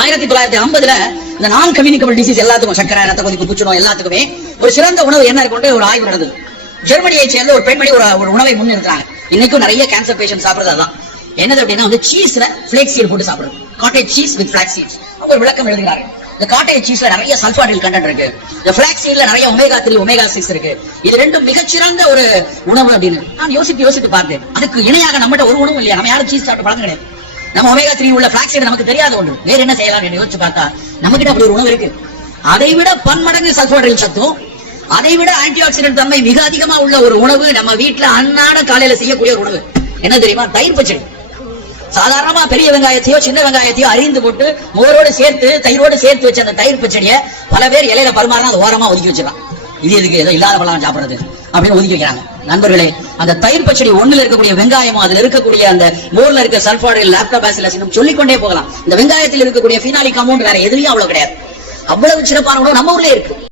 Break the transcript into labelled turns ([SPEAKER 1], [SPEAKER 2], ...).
[SPEAKER 1] ஆயிரத்தி தொள்ளாயிரத்தி ஐம்பதுல இந்த நான் கம்யூனிகபிள் டிசீஸ் எல்லாத்துக்கும் சக்கரை ரத்த கொதிப்பு புற்றுநோய் எல்லாத்துக்குமே ஒரு சிறந்த உணவு என்ன இருக்கும் ஒரு ஆய்வு நடந்தது ஜெர்மனியை சேர்ந்த ஒரு பெண்மணி ஒரு ஒரு உணவை முன்னிறுத்துறாங்க இன்னைக்கும் நிறைய கேன்சர் பேஷண்ட் சாப்பிடுறது அதான். என்னது அப்படின்னா வந்து சீஸ்ல பிளேக் சீட் போட்டு சாப்பிடுறது. Cottage cheese with black seeds அவங்க ஒரு விளக்கம் எழுதுகிறாங்க இந்த காட்டேஜ் சீஸ்ல நிறைய சல்பாடில் கண்டென்ட் இருக்கு. இந்த பிளாக் சீட்ல நிறைய ஒமேகா த்ரீ ஒமேகா சிக்ஸ் இருக்கு. இது ரெண்டும் மிகச்சிறந்த ஒரு உணவு அப்படின்னு நான் யோசித்து யோசித்து பார்த்தேன். அதுக்கு இணையாக நம்மகிட்ட ஒரு உணவு இல்லையா? நம்ம யாரும் சீஸ் சாப்பிட்டு பழக்கம் கிடையாது. நம்ம ஒமேகா த்ரீ உள்ள பிளாக் நமக்கு தெரியாத ஒன்று வேற என்ன செய்யலாம் என்று யோசிச்சு பார்த்தா நம்ம கிட்ட அப்படி ஒரு உணவு இருக்கு. அதை விட பன்மடங்கு சல்பாடில் சத்தும் அதை விட ஆன்டி ஆக்சிடென்ட் தன்மை மிக அதிகமா உள்ள ஒரு உணவு நம்ம வீட்டுல அன்னாட காலையில செய்யக்கூடிய ஒரு உணவு. என்ன தெரியுமா? தயிர் பச்சடி. சாதாரணமா பெரிய வெங்காயத்தையோ சின்ன வெங்காயத்தையோ அறிந்து போட்டு மோரோடு சேர்த்து தயிரோடு சேர்த்து வச்ச அந்த தயிர் பச்சடியை பல பேர் இலையில பரிமாறினா அது ஓரமா ஒதுக்கி வச்சிடலாம். இது எதுக்கு? ஏதோ இல்லாத பழம் சாப்பிடுறது அப்படின்னு ஒதுக்கி வைக்கிறாங்க. நண்பர்களே அந்த தயிர் பச்சடி ஒண்ணுல இருக்கக்கூடிய வெங்காயம் அதுல இருக்கக்கூடிய அந்த போர்ல இருக்க சல்பாடு லாப்டாபாசிலஸ் சொல்லிக்கொண்டே போகலாம். இந்த வெங்காயத்தில் இருக்கக்கூடிய பினாலிக் அமௌண்ட் வேற எதுலயும் அவ்வளவு கிடையாது. அவ்வளவு சிறப்பான உணவு நம்ம ஊர்லயே இருக்கு.